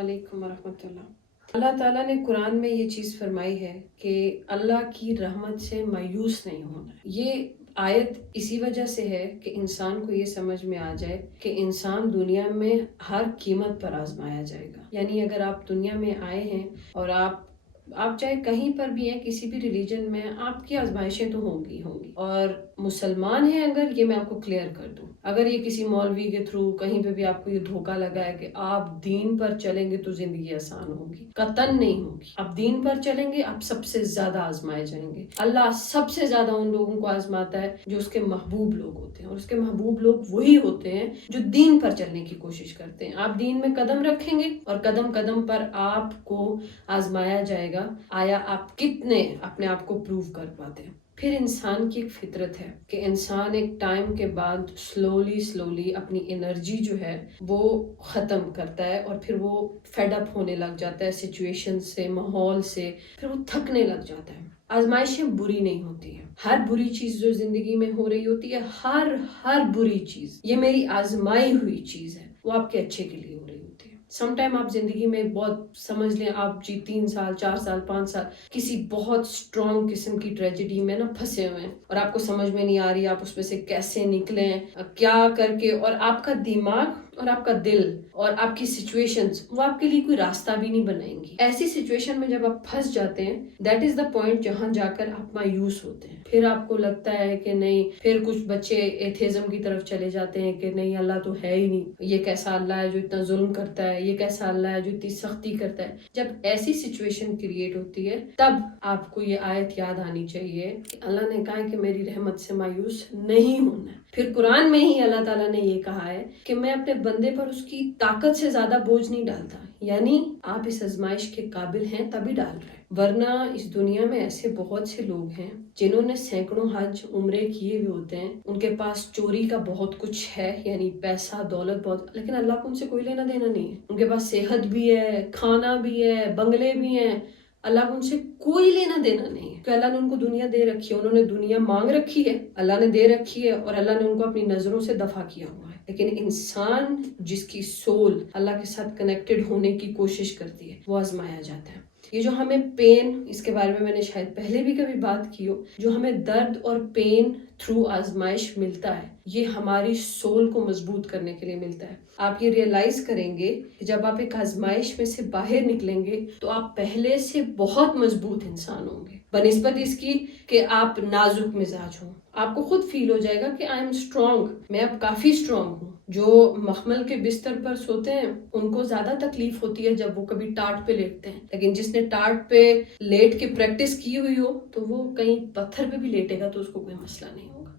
علیکم ورحمۃ اللہ۔ اللہ تعالیٰ نے قرآن میں یہ چیز فرمائی ہے کہ اللہ کی رحمت سے مایوس نہیں ہونا۔ یہ آیت اسی وجہ سے ہے کہ انسان کو یہ سمجھ میں آ جائے کہ انسان دنیا میں ہر قیمت پر آزمایا جائے گا۔ یعنی اگر آپ دنیا میں آئے ہیں اور آپ چاہے کہیں پر بھی ہیں، کسی بھی ریلیجن میں، آپ کی آزمائشیں تو ہوں گی اور مسلمان ہیں اگر، یہ میں آپ کو کلیئر کر دوں، اگر یہ کسی مولوی کے تھرو کہیں پہ بھی آپ کو یہ دھوکہ لگا ہے کہ آپ دین پر چلیں گے تو زندگی آسان ہوگی، قطعاً نہیں ہوگی۔ آپ دین پر چلیں گے، آپ سب سے زیادہ آزمائے جائیں گے۔ اللہ سب سے زیادہ ان لوگوں کو آزماتا ہے جو اس کے محبوب لوگ ہوتے ہیں، اور اس کے محبوب لوگ وہی ہوتے ہیں جو دین پر چلنے کی کوشش کرتے ہیں۔ آپ دین میں قدم رکھیں گے اور قدم قدم پر آپ کو آزمایا جائے گا، آیا آپ کتنے اپنے آپ کو پروو کر پاتے ہیں۔ پھر انسان کی ایک فطرت ہے کہ انسان ایک ٹائم کے بعد سلولی اپنی انرجی جو ہے وہ ختم کرتا ہے، اور پھر وہ فیڈ اپ ہونے لگ جاتا ہے سچویشن سے، ماحول سے، پھر وہ تھکنے لگ جاتا ہے۔ آزمائشیں بری نہیں ہوتی ہیں۔ ہر بری چیز جو زندگی میں ہو رہی ہوتی ہے، ہر بری چیز، یہ میری آزمائی ہوئی چیز ہے، وہ آپ کے اچھے کے لیے ہو رہی ہوتی ہے۔ سم ٹائم آپ زندگی میں بہت سمجھ لیں، آپ 3 سال 4 سال 5 سال کسی بہت اسٹرانگ قسم کی ٹریجڈی میں پھنسے ہوئے ہیں، اور آپ کو سمجھ میں نہیں آ رہی آپ اس میں سے کیسے نکلیں، کیا کر کے، اور آپ کا دماغ اور آپ کا دل اور آپ کی سچویشنز وہ آپ کے لیے کوئی راستہ بھی نہیں بنائیں گی۔ ایسی سچویشن میں جب آپ پھنس جاتے ہیں، دیٹ از دا پوائنٹ جہاں جا کر آپ مایوس ہوتے ہیں۔ پھر آپ کو لگتا ہے کہ نہیں، پھر کچھ بچے ایتھیزم کی طرف چلے جاتے ہیں کہ نہیں، اللہ تو ہے ہی نہیں، یہ کیسا اللہ ہے جو اتنا ظلم کرتا ہے، یہ کیسا اللہ ہے جو اتنی سختی کرتا ہے۔ جب ایسی سچویشن کریٹ ہوتی ہے، تب آپ کو یہ آیت یاد آنی چاہیے کہ اللہ نے کہا ہے کہ میری رحمت سے مایوس نہیں ہونا ہے۔ پھر قرآن میں ہی اللہ تعالیٰ نے یہ کہا ہے کہ میں اپنے بندے پر اس کی طاقت سے زیادہ بوجھ نہیں ڈالتا، یعنی آپ اس آزمائش کے قابل ہیں تبھی ڈال رہے ہیں، ورنہ اس دنیا میں ایسے بہت سے لوگ ہیں جنہوں نے سینکڑوں حج عمرے کیے ہوئے ہوتے ہیں، ان کے پاس چوری کا بہت کچھ ہے، یعنی پیسہ دولت بہت، لیکن اللہ کو ان سے کوئی لینا دینا نہیں ہے۔ ان کے پاس صحت بھی ہے، کھانا بھی ہے، بنگلے بھی ہیں، اللہ کو ان سے کوئی لینا دینا نہیں ہے، کہ اللہ نے ان کو دنیا دے رکھی ہے، انہوں نے دنیا مانگ رکھی ہے، اللہ نے دے رکھی ہے، اور اللہ نے ان کو اپنی نظروں سے دفع کیا ہوا ہے۔ لیکن انسان جس کی سول اللہ کے ساتھ کنیکٹڈ ہونے کی کوشش کرتی ہے، وہ آزمایا جاتا ہے۔ یہ جو ہمیں پین، اس کے بارے میں نے شاید پہلے بھی کبھی بات کی ہو، جو ہمیں درد اور پین تھرو آزمائش ملتا ہے، یہ ہماری سول کو مضبوط کرنے کے لیے ملتا ہے۔ آپ یہ ریئلائز کریں گے کہ جب آپ ایک آزمائش میں سے باہر نکلیں گے تو آپ پہلے سے بہت مضبوط انسان ہوں گے، بنسبت اس کی کہ آپ نازک مزاج ہوں۔ آپ کو خود فیل ہو جائے گا کہ آئی ایم اسٹرانگ، میں اب کافی اسٹرانگ ہوں۔ جو مخمل کے بستر پر سوتے ہیں ان کو زیادہ تکلیف ہوتی ہے جب وہ کبھی ٹاٹ پہ لیٹتے ہیں، لیکن جس نے ٹاٹ پہ لیٹ کے پریکٹس کی ہوئی ہو تو وہ کہیں پتھر پہ بھی لیٹے گا تو اس کو کوئی مسئلہ نہیں ہوگا۔